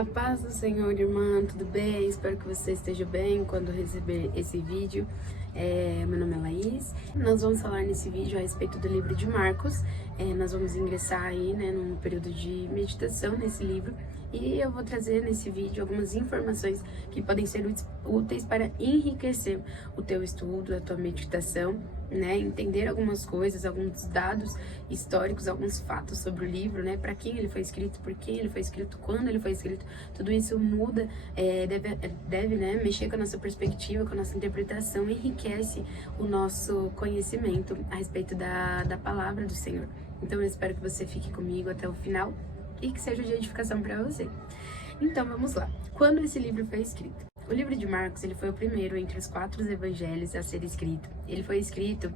A paz do Senhor, irmã, tudo bem? Espero que você esteja bem quando receber esse vídeo. Meu nome é Laís. Nós vamos falar nesse vídeo a respeito do livro de Marcos. Nós vamos ingressar aí, num período de meditação nesse livro. E eu vou trazer nesse vídeo algumas informações que podem ser úteis para enriquecer o teu estudo, a tua meditação, entender algumas coisas, alguns dados históricos, alguns fatos sobre o livro, para quem ele foi escrito, por quem ele foi escrito, quando ele foi escrito. Tudo isso muda, deve mexer com a nossa perspectiva, com a nossa interpretação, enriquece o nosso conhecimento a respeito da palavra do Senhor. Então eu espero que você fique comigo até o final e que seja de edificação para você. Então vamos lá. Quando esse livro foi escrito? O livro de Marcos, ele foi o primeiro entre os 4 evangelhos a ser escrito. Ele foi escrito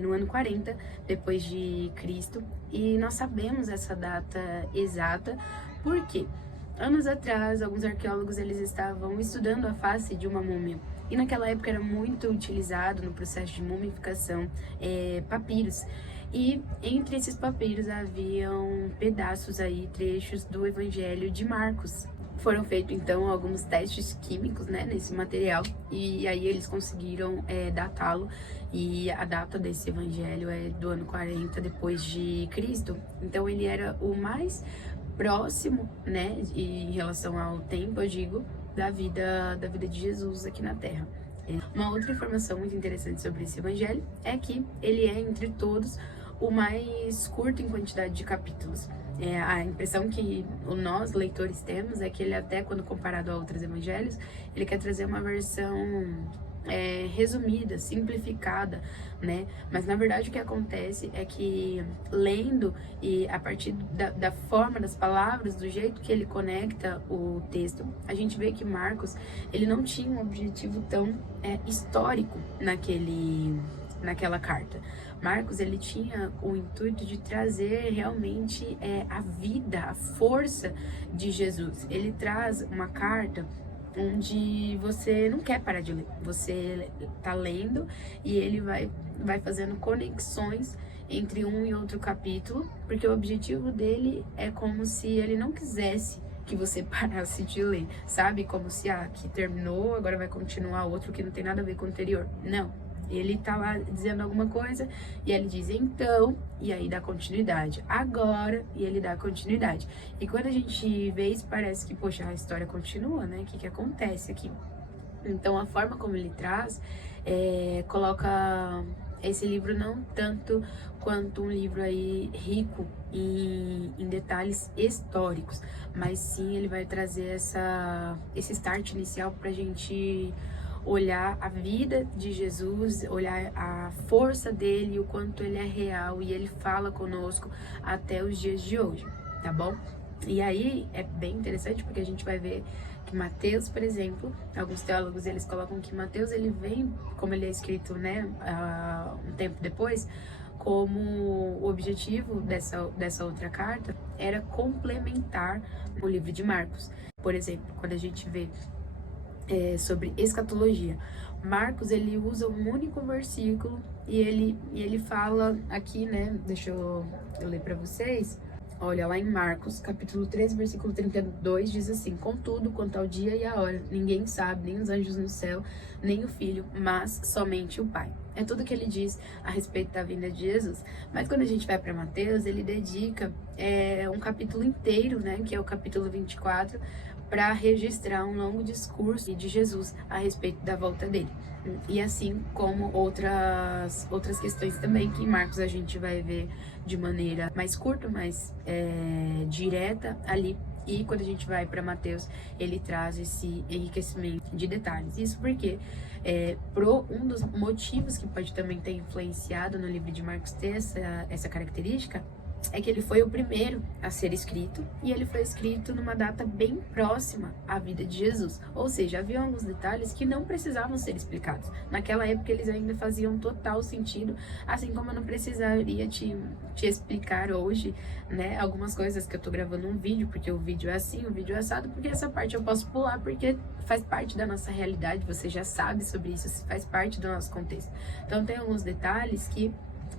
no ano 40 depois de Cristo, e nós sabemos essa data exata porque anos atrás alguns arqueólogos eles estavam estudando a face de uma múmia. E naquela época era muito utilizado no processo de mumificação papiros. E entre esses papiros haviam pedaços aí, trechos do Evangelho de Marcos. Foram feitos então alguns testes químicos nesse material, e aí eles conseguiram datá-lo, e a data desse evangelho é do ano 40 depois de Cristo. Então ele era o mais próximo, em relação ao tempo, eu digo, da vida de Jesus aqui na Terra. Uma outra informação muito interessante sobre esse evangelho é que ele é, entre todos, o mais curto em quantidade de capítulos. A impressão que nós, leitores, temos é que ele, até quando comparado a outros evangelhos, ele quer trazer uma versão resumida, simplificada, Mas na verdade o que acontece é que, lendo e a partir da forma das palavras, do jeito que ele conecta o texto, a gente vê que Marcos, ele não tinha um objetivo tão histórico naquela carta. Marcos, ele tinha o intuito de trazer realmente a vida, a força de Jesus. Ele traz uma carta onde você não quer parar de ler. Você tá lendo e ele vai fazendo conexões entre um e outro capítulo, porque o objetivo dele é como se ele não quisesse que você parasse de ler, sabe? Como se, aqui terminou, agora vai continuar outro que não tem nada a ver com o anterior. Não. Ele tá lá dizendo alguma coisa e ele diz então, e aí dá continuidade. Agora, e ele dá continuidade. E quando a gente vê isso, parece que, poxa, a história continua, O que acontece aqui? Então, a forma como ele traz, coloca esse livro não tanto quanto um livro aí rico em detalhes históricos, mas sim ele vai trazer esse start inicial pra gente olhar a vida de Jesus, olhar a força dele, o quanto ele é real, e ele fala conosco até os dias de hoje, tá bom? E aí é bem interessante porque a gente vai ver que Mateus, por exemplo, alguns teólogos eles colocam que Mateus ele vem, como ele é escrito, um tempo depois, como o objetivo dessa outra carta era complementar o livro de Marcos. Por exemplo, quando a gente vê sobre escatologia, Marcos ele usa um único versículo e ele fala aqui, deixa eu ler para vocês. Olha, lá em Marcos, capítulo 13, versículo 32, diz assim: contudo, quanto ao dia e a hora, ninguém sabe, nem os anjos no céu, nem o Filho, mas somente o Pai. É tudo que ele diz a respeito da vinda de Jesus. Mas quando a gente vai para Mateus, ele dedica um capítulo inteiro, que é o capítulo 24, para registrar um longo discurso de Jesus a respeito da volta dele. E assim como outras questões também que em Marcos a gente vai ver de maneira mais curta, mais direta ali. E quando a gente vai para Mateus, ele traz esse enriquecimento de detalhes. Isso porque um dos motivos que pode também ter influenciado no livro de Marcos ter essa característica é que ele foi o primeiro a ser escrito, e ele foi escrito numa data bem próxima à vida de Jesus. Ou seja, havia alguns detalhes que não precisavam ser explicados. Naquela época eles ainda faziam total sentido, assim como eu não precisaria te explicar hoje, algumas coisas que eu tô gravando um vídeo, porque o vídeo é assim, o vídeo é assado, porque essa parte eu posso pular, porque faz parte da nossa realidade, você já sabe sobre isso, faz parte do nosso contexto. Então tem alguns detalhes que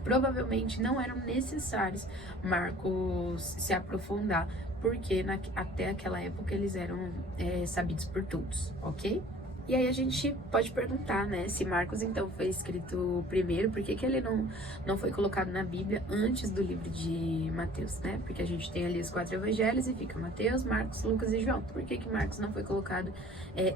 provavelmente não eram necessários Marcos se aprofundar, porque até aquela época eles eram sabidos por todos, ok? E aí a gente pode perguntar, né, se Marcos então foi escrito primeiro, por que ele não foi colocado na Bíblia antes do livro de Mateus, né? Porque a gente tem ali os 4 evangelhos e fica Mateus, Marcos, Lucas e João. Por que Marcos não foi colocado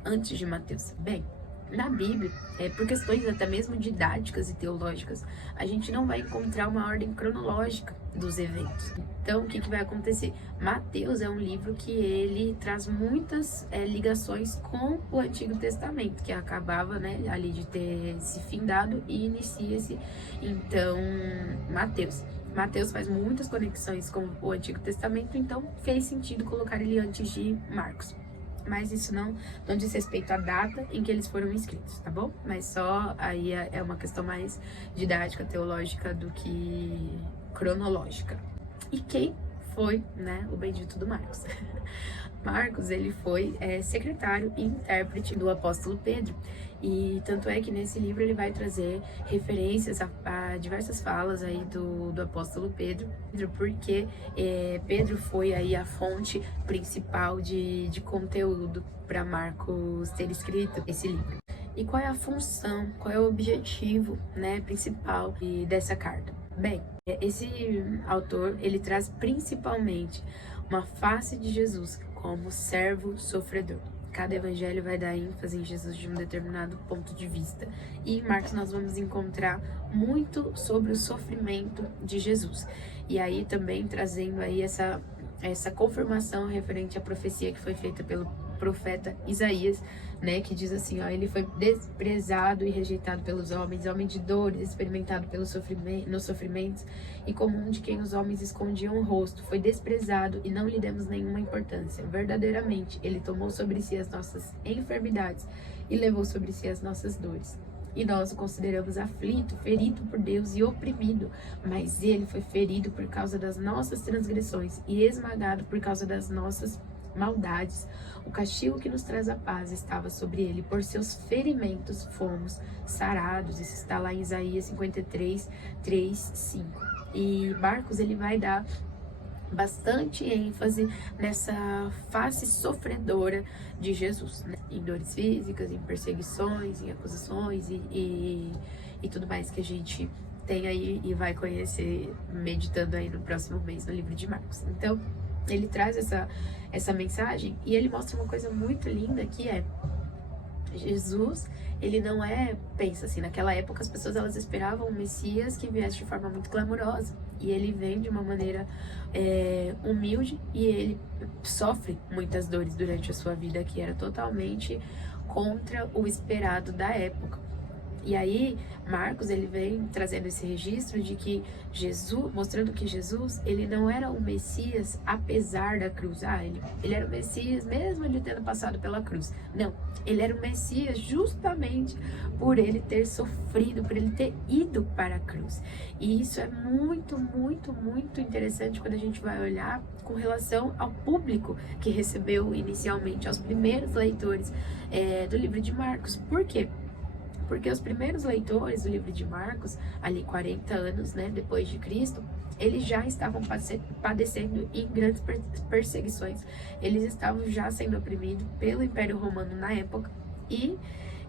antes de Mateus? Bem, na Bíblia, por questões até mesmo didáticas e teológicas, a gente não vai encontrar uma ordem cronológica dos eventos. Então, o que vai acontecer? Mateus é um livro que ele traz muitas ligações com o Antigo Testamento, que acabava, né, ali de ter se findado e inicia-se, então, Mateus faz muitas conexões com o Antigo Testamento, então fez sentido colocar ele antes de Marcos. Mas isso não diz respeito à data em que eles foram escritos, tá bom? Mas só aí é uma questão mais didática, teológica do que cronológica. E quem foi, né, o bendito do Marcos? Marcos, ele foi secretário e intérprete do apóstolo Pedro. E tanto é que nesse livro ele vai trazer referências a diversas falas aí do apóstolo Pedro, porque Pedro foi aí a fonte principal de conteúdo para Marcos ter escrito esse livro. E qual é a função, qual é o objetivo, né, principal dessa carta? Bem, esse autor, ele traz principalmente uma face de Jesus como servo sofredor. Cada evangelho vai dar ênfase em Jesus de um determinado ponto de vista. E em Marcos nós vamos encontrar muito sobre o sofrimento de Jesus. E aí também trazendo aí essa confirmação referente à profecia que foi feita pelo profeta Isaías, né, que diz assim, ó, ele foi desprezado e rejeitado pelos homens, homem de dores, experimentado nos sofrimentos, e comum de quem os homens escondiam o rosto, foi desprezado e não lhe demos nenhuma importância. Verdadeiramente, ele tomou sobre si as nossas enfermidades e levou sobre si as nossas dores. E nós o consideramos aflito, ferido por Deus e oprimido, mas ele foi ferido por causa das nossas transgressões e esmagado por causa das nossas maldades. O castigo que nos traz a paz estava sobre ele, por seus ferimentos fomos sarados. Isso está lá em Isaías 53, 3, 5. E Marcos, ele vai dar bastante ênfase nessa face sofredora de Jesus, né? Em dores físicas, em perseguições, em acusações e tudo mais que a gente tem aí e vai conhecer meditando aí no próximo mês no livro de Marcos. Então, ele traz essa mensagem e ele mostra uma coisa muito linda que é Jesus, ele não pensa assim, naquela época as pessoas elas esperavam um Messias que viesse de forma muito clamorosa, e ele vem de uma maneira humilde e ele sofre muitas dores durante a sua vida, que era totalmente contra o esperado da época. E aí, Marcos, ele vem trazendo esse registro de que Jesus, mostrando que Jesus, ele não era o Messias apesar da cruz. Ele era o Messias mesmo ele tendo passado pela cruz. Não, ele era o Messias justamente por ele ter sofrido, por ele ter ido para a cruz. E isso é muito, muito, muito interessante quando a gente vai olhar com relação ao público que recebeu inicialmente, aos primeiros leitores do livro de Marcos. Por quê? Porque os primeiros leitores do livro de Marcos, ali 40 anos, né, depois de Cristo, eles já estavam padecendo em grandes perseguições. Eles estavam já sendo oprimidos pelo Império Romano na época e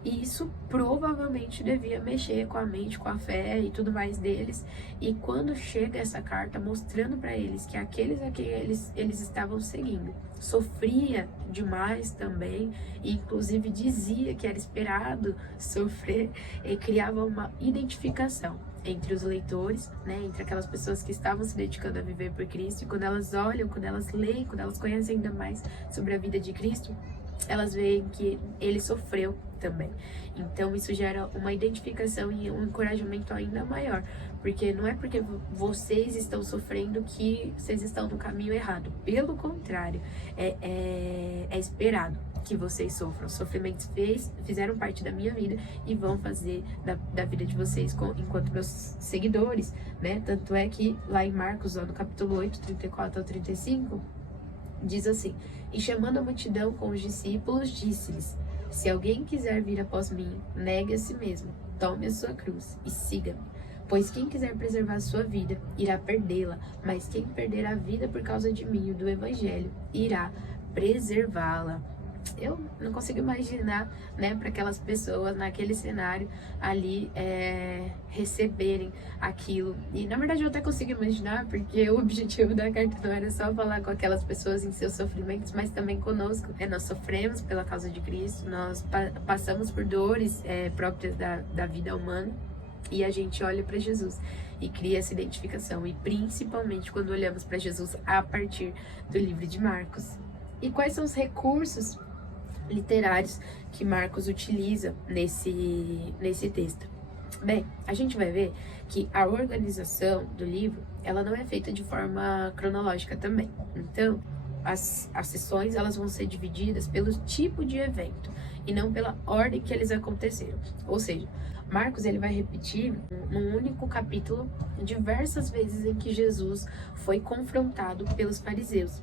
isso provavelmente devia mexer com a mente, com a fé e tudo mais deles. E quando chega essa carta mostrando para eles que aqueles a quem eles estavam seguindo sofria demais também, e inclusive dizia que era esperado sofrer, e criava uma identificação entre os leitores, né, entre aquelas pessoas que estavam se dedicando a viver por Cristo, e quando elas olham, quando elas leem, quando elas conhecem ainda mais sobre a vida de Cristo, elas veem que ele sofreu também. Então isso gera uma identificação e um encorajamento ainda maior, porque não é porque vocês estão sofrendo que vocês estão no caminho errado. Pelo contrário, é esperado que vocês sofram. Sofrimentos fizeram parte da minha vida e vão fazer da vida de vocês enquanto meus seguidores, né? Tanto é que lá em Marcos, no capítulo 8, 34 ao 35, diz assim: e chamando a multidão com os discípulos, disse-lhes: se alguém quiser vir após mim, negue a si mesmo, tome a sua cruz e siga-me. Pois quem quiser preservar a sua vida, irá perdê-la, mas quem perder a vida por causa de mim e do Evangelho, irá preservá-la. Eu não consigo imaginar, né, para aquelas pessoas naquele cenário ali receberem aquilo. E na verdade eu até consigo imaginar, porque o objetivo da carta não era só falar com aquelas pessoas em seus sofrimentos, mas também conosco. Nós sofremos pela causa de Cristo, nós passamos por dores próprias da vida humana. E a gente olha para Jesus e cria essa identificação, e principalmente quando olhamos para Jesus a partir do livro de Marcos. E quais são os recursos literários que Marcos utiliza nesse texto? Bem, a gente vai ver que a organização do livro, ela não é feita de forma cronológica também. Então, as sessões, elas vão ser divididas pelo tipo de evento e não pela ordem que eles aconteceram. Ou seja, Marcos, ele vai repetir num único capítulo diversas vezes em que Jesus foi confrontado pelos fariseus.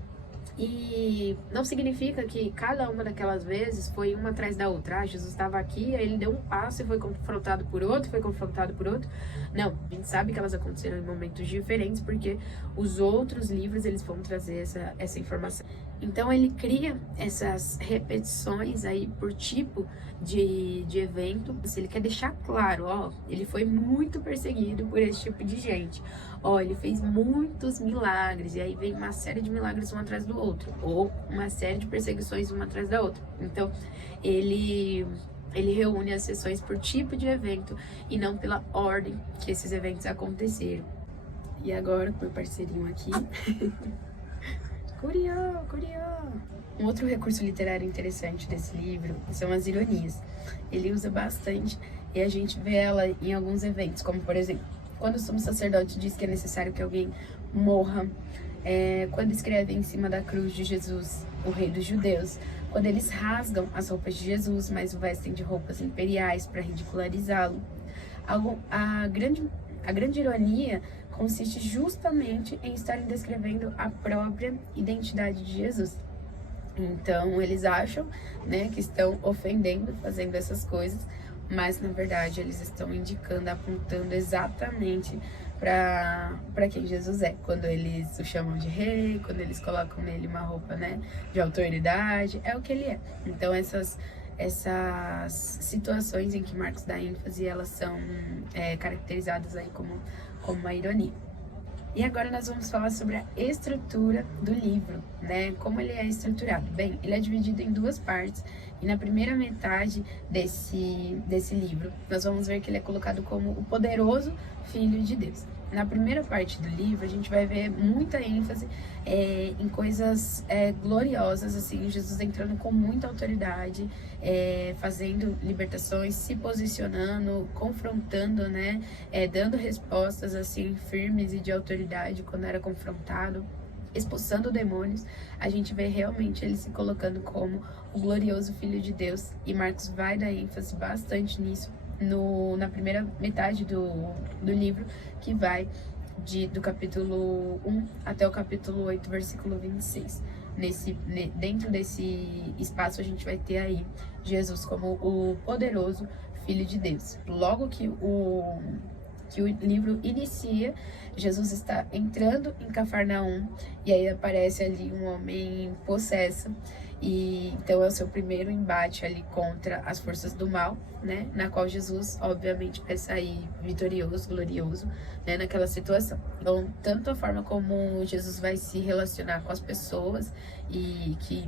E não significa que cada uma daquelas vezes foi uma atrás da outra. Ah, Jesus estava aqui, aí ele deu um passo e foi confrontado por outro, foi confrontado por outro. Não, a gente sabe que elas aconteceram em momentos diferentes, porque os outros livros, eles vão trazer essa informação. Então ele cria essas repetições aí por tipo de evento. Ele quer deixar claro, ó, ele foi muito perseguido por esse tipo de gente. Ó, ele fez muitos milagres, e aí vem uma série de milagres um atrás do outro, ou uma série de perseguições uma atrás da outra. Então, ele reúne as sessões por tipo de evento e não pela ordem que esses eventos aconteceram. E agora, por parceirinho aqui... Curió. Um outro recurso literário interessante desse livro são as ironias. Ele usa bastante e a gente vê ela em alguns eventos, como por exemplo, quando o sumo sacerdote diz que é necessário que alguém morra, quando escreve em cima da cruz de Jesus, o rei dos judeus, quando eles rasgam as roupas de Jesus, mas o vestem de roupas imperiais para ridicularizá-lo. A grande ironia consiste justamente em estarem descrevendo a própria identidade de Jesus. Então, eles acham, né, que estão ofendendo, fazendo essas coisas, mas, na verdade, eles estão indicando, apontando exatamente para quem Jesus é. Quando eles o chamam de rei, quando eles colocam nele uma roupa, né, de autoridade, é o que ele é. Então, essas situações em que Marcos dá ênfase, elas são caracterizadas aí como uma ironia. E agora nós vamos falar sobre a estrutura do livro, né? Como ele é estruturado. Bem, ele é dividido em duas partes, e na primeira metade desse livro, nós vamos ver que ele é colocado como o poderoso Filho de Deus. Na primeira parte do livro, a gente vai ver muita ênfase em coisas gloriosas, assim, Jesus entrando com muita autoridade, fazendo libertações, se posicionando, confrontando, né, dando respostas, assim, firmes e de autoridade quando era confrontado, expulsando demônios. A gente vê realmente ele se colocando como o glorioso Filho de Deus, e Marcos vai dar ênfase bastante nisso na primeira metade do livro, que vai do capítulo 1 até o capítulo 8, versículo 26. Dentro desse espaço a gente vai ter aí Jesus como o poderoso Filho de Deus. Logo que o livro inicia, Jesus está entrando em Cafarnaum, e aí aparece ali um homem possesso, e então é o seu primeiro embate ali contra as forças do mal, né, na qual Jesus, obviamente, vai sair vitorioso, glorioso, né, naquela situação. Então, tanto a forma como Jesus vai se relacionar com as pessoas e que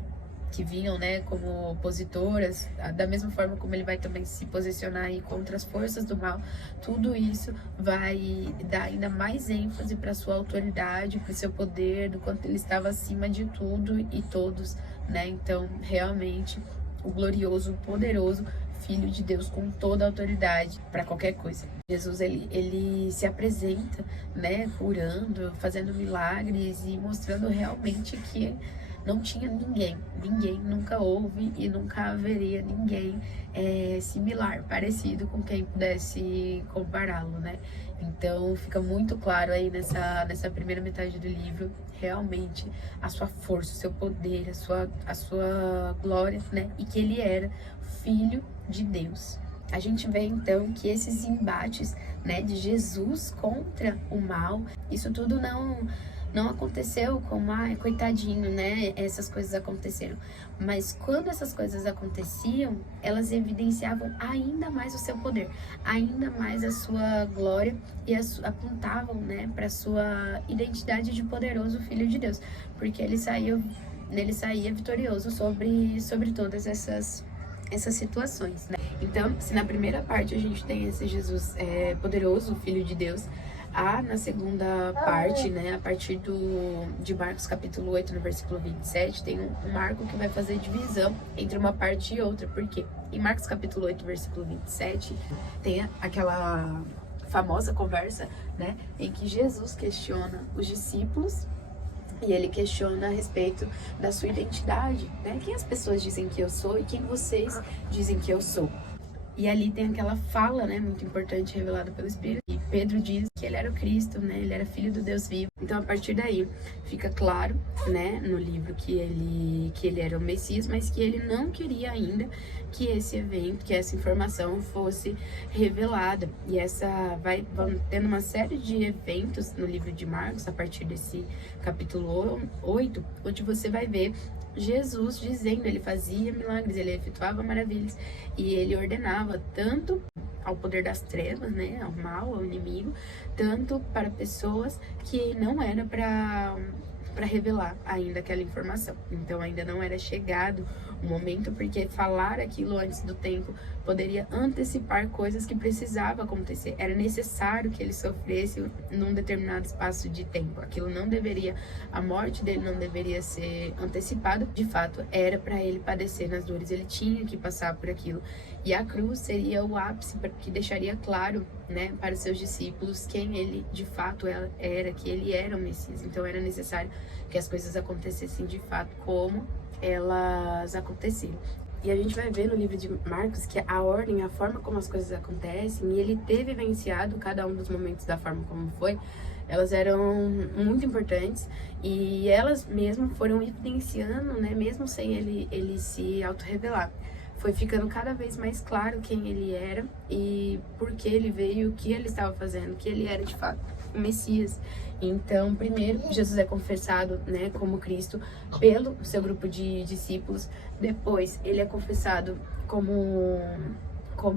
vinham, né, como opositoras, da mesma forma como ele vai também se posicionar aí contra as forças do mal, tudo isso vai dar ainda mais ênfase para sua autoridade, para o seu poder, do quanto ele estava acima de tudo e todos, né? Então, realmente, o glorioso, o poderoso Filho de Deus com toda a autoridade para qualquer coisa. Jesus, ele se apresenta, né, curando, fazendo milagres e mostrando realmente que não tinha ninguém, nunca houve e nunca haveria ninguém similar, parecido com quem pudesse compará-lo, né? Então fica muito claro aí nessa primeira metade do livro, realmente, a sua força, o seu poder, a sua glória, né? E que ele era Filho de Deus. A gente vê então que esses embates, né, de Jesus contra o mal, isso tudo não aconteceu como, coitadinho, né, essas coisas aconteceram. Mas quando essas coisas aconteciam, elas evidenciavam ainda mais o seu poder, ainda mais a sua glória e apontavam, né, para sua identidade de poderoso Filho de Deus, porque ele saía vitorioso sobre todas essas situações, né? Então, se na primeira parte a gente tem esse Jesus poderoso, Filho de Deus, na segunda parte, né, a partir de Marcos capítulo 8, no versículo 27, tem um marco que vai fazer divisão entre uma parte e outra. Por quê? Em Marcos capítulo 8, versículo 27, tem aquela famosa conversa, né, em que Jesus questiona os discípulos. E ele questiona a respeito da sua identidade, né? Quem as pessoas dizem que eu sou e quem vocês dizem que eu sou. E ali tem aquela fala, né, muito importante, revelada pelo Espírito. E Pedro diz que ele era o Cristo, né, ele era filho do Deus vivo. Então, a partir daí, fica claro, né, no livro que ele era o Messias, mas que ele não queria ainda que esse evento, que essa informação fosse revelada. E vão tendo uma série de eventos no livro de Marcos, a partir desse capítulo 8, onde você vai ver Jesus dizendo, ele fazia milagres, ele efetuava maravilhas e ele ordenava tanto ao poder das trevas, né, ao mal, ao inimigo, tanto para pessoas que não era para revelar ainda aquela informação. Então ainda não era chegado o momento, porque falar aquilo antes do tempo poderia antecipar coisas que precisavam acontecer. Era necessário que ele sofresse num determinado espaço de tempo. Aquilo não deveria, a morte dele não deveria ser antecipada. De fato, era para ele padecer nas dores. Ele tinha que passar por aquilo. E a cruz seria o ápice que deixaria claro, né, para os seus discípulos quem ele de fato era, que ele era o Messias. Então era necessário que as coisas acontecessem de fato como elas aconteceram. E a gente vai ver no livro de Marcos que a ordem, a forma como as coisas acontecem, e ele ter vivenciado cada um dos momentos da forma como foi, elas eram muito importantes e elas mesmo foram evidenciando, né, mesmo sem ele se auto-revelar. Foi ficando cada vez mais claro quem ele era e por que ele veio, o que ele estava fazendo, que ele era de fato o Messias. Então, primeiro, Jesus é confessado, né, como Cristo pelo seu grupo de discípulos. Depois, ele é confessado como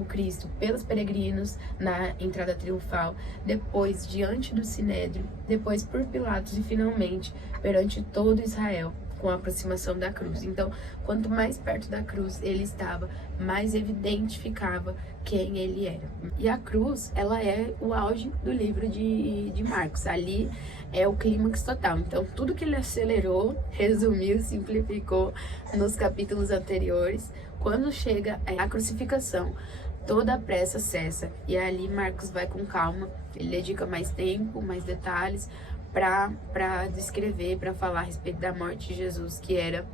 Cristo pelos peregrinos na entrada triunfal. Depois, diante do Sinédrio. Depois, por Pilatos e, finalmente, perante todo Israel, com a aproximação da cruz. Então, quanto mais perto da cruz ele estava, mais evidente ficava quem ele era. E a cruz, ela é o auge do livro de Marcos. Ali é o clímax total. Então, tudo que ele acelerou, resumiu, simplificou nos capítulos anteriores. Quando chega a crucificação, toda a pressa cessa. E ali Marcos vai com calma, ele dedica mais tempo, mais detalhes, para descrever, para falar a respeito da morte de Jesus, que era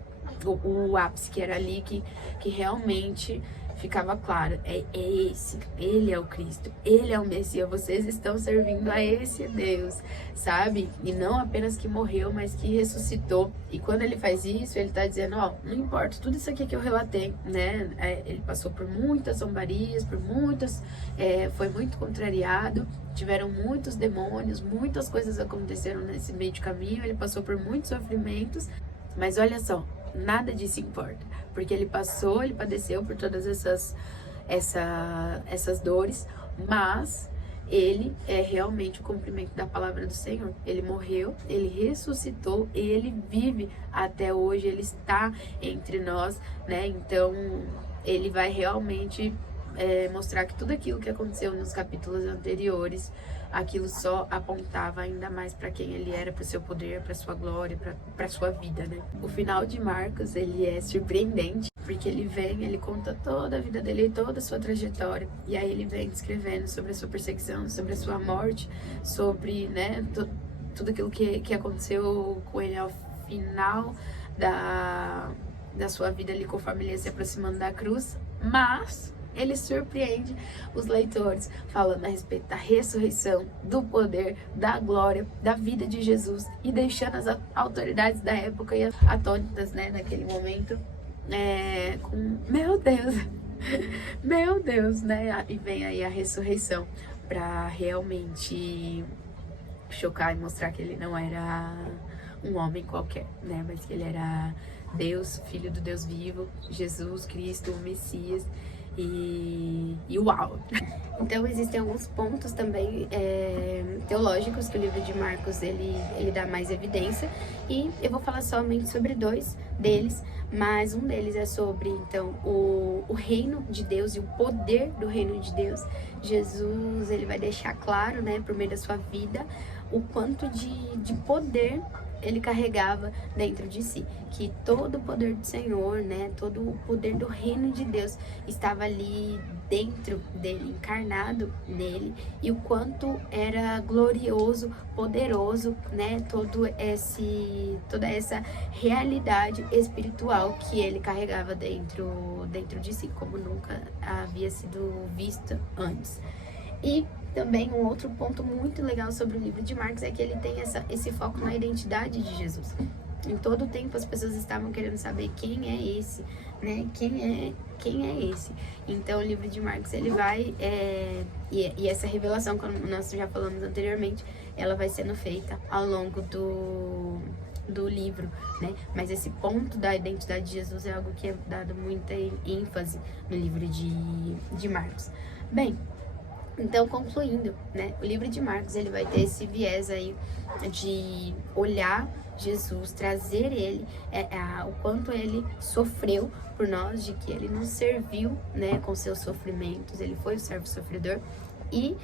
o ápice, que era ali que realmente ficava claro, ele é o Cristo, ele é o Messias, vocês estão servindo a esse Deus, sabe? E não apenas que morreu, mas que ressuscitou. E quando ele faz isso, ele tá dizendo, não importa, tudo isso aqui que eu relatei, né? Ele passou por muitas zombarias, foi muito contrariado, tiveram muitos demônios, muitas coisas aconteceram nesse meio de caminho, ele passou por muitos sofrimentos, mas olha só, nada disso importa, porque ele padeceu por todas essas dores, mas ele é realmente o cumprimento da palavra do Senhor. Ele morreu, ele ressuscitou, ele vive até hoje, ele está entre nós, né? Então, ele vai realmente mostrar que tudo aquilo que aconteceu nos capítulos anteriores, aquilo só apontava ainda mais para quem ele era, para o seu poder, para sua glória, para sua vida, né? O final de Marcos, ele é surpreendente, porque ele conta toda a vida dele, toda a sua trajetória, e aí ele vem descrevendo sobre a sua perseguição, sobre a sua morte, sobre, né, tudo aquilo que aconteceu com ele ao final da sua vida ali, conforme ele ia se aproximando da cruz, mas ele surpreende os leitores, falando a respeito da ressurreição, do poder, da glória, da vida de Jesus, e deixando as autoridades da época atônitas, né, naquele momento, com, meu Deus, Meu Deus, né? E vem aí a ressurreição pra realmente chocar e mostrar que ele não era um homem qualquer, né? Mas que ele era Deus, Filho do Deus vivo, Jesus Cristo, o Messias. E uau! Então existem alguns pontos também teológicos que o livro de Marcos ele dá mais evidência, e eu vou falar somente sobre 2 deles, mas um deles é sobre então o reino de Deus e o poder do reino de Deus. Jesus ele vai deixar claro, né, por meio da sua vida, o quanto de poder ele carregava dentro de si, que todo o poder do Senhor, né, todo o poder do reino de Deus estava ali dentro dele, encarnado nele, e o quanto era glorioso, poderoso, né, toda essa realidade espiritual que ele carregava dentro de si, como nunca havia sido vista antes. E também um outro ponto muito legal sobre o livro de Marcos é que ele tem esse foco na identidade de Jesus. Em todo o tempo as pessoas estavam querendo saber quem é esse, né? Quem é esse? Então o livro de Marcos ele vai, e essa revelação, como nós já falamos anteriormente, ela vai sendo feita ao longo do livro, né? Mas esse ponto da identidade de Jesus é algo que é dado muita ênfase no livro de Marcos. Bem, então, concluindo, né, o livro de Marcos, ele vai ter esse viés aí de olhar Jesus, trazer ele, o quanto ele sofreu por nós, de que ele nos serviu, né, com seus sofrimentos, ele foi o servo sofredor, e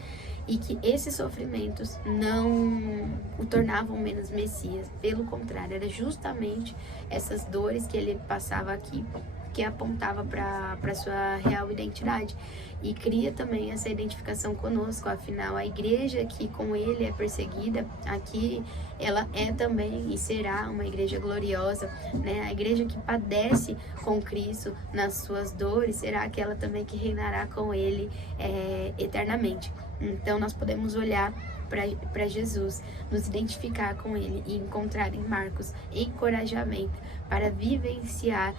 que esses sofrimentos não o tornavam menos Messias, pelo contrário, era justamente essas dores que ele passava aqui que apontava para sua real identidade, e cria também essa identificação conosco. Afinal, a igreja que com ele é perseguida, aqui ela é também e será uma igreja gloriosa, né? A igreja que padece com Cristo nas suas dores será aquela também que reinará com ele eternamente. Então nós podemos olhar para Jesus, nos identificar com ele e encontrar em Marcos encorajamento para vivenciar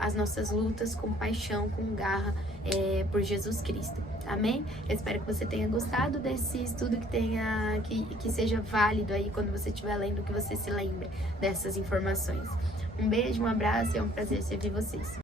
as nossas lutas com paixão, com garra por Jesus Cristo. Amém? Eu espero que você tenha gostado desse estudo, que seja válido aí quando você estiver lendo, que você se lembre dessas informações. Um beijo, um abraço e é um prazer servir vocês.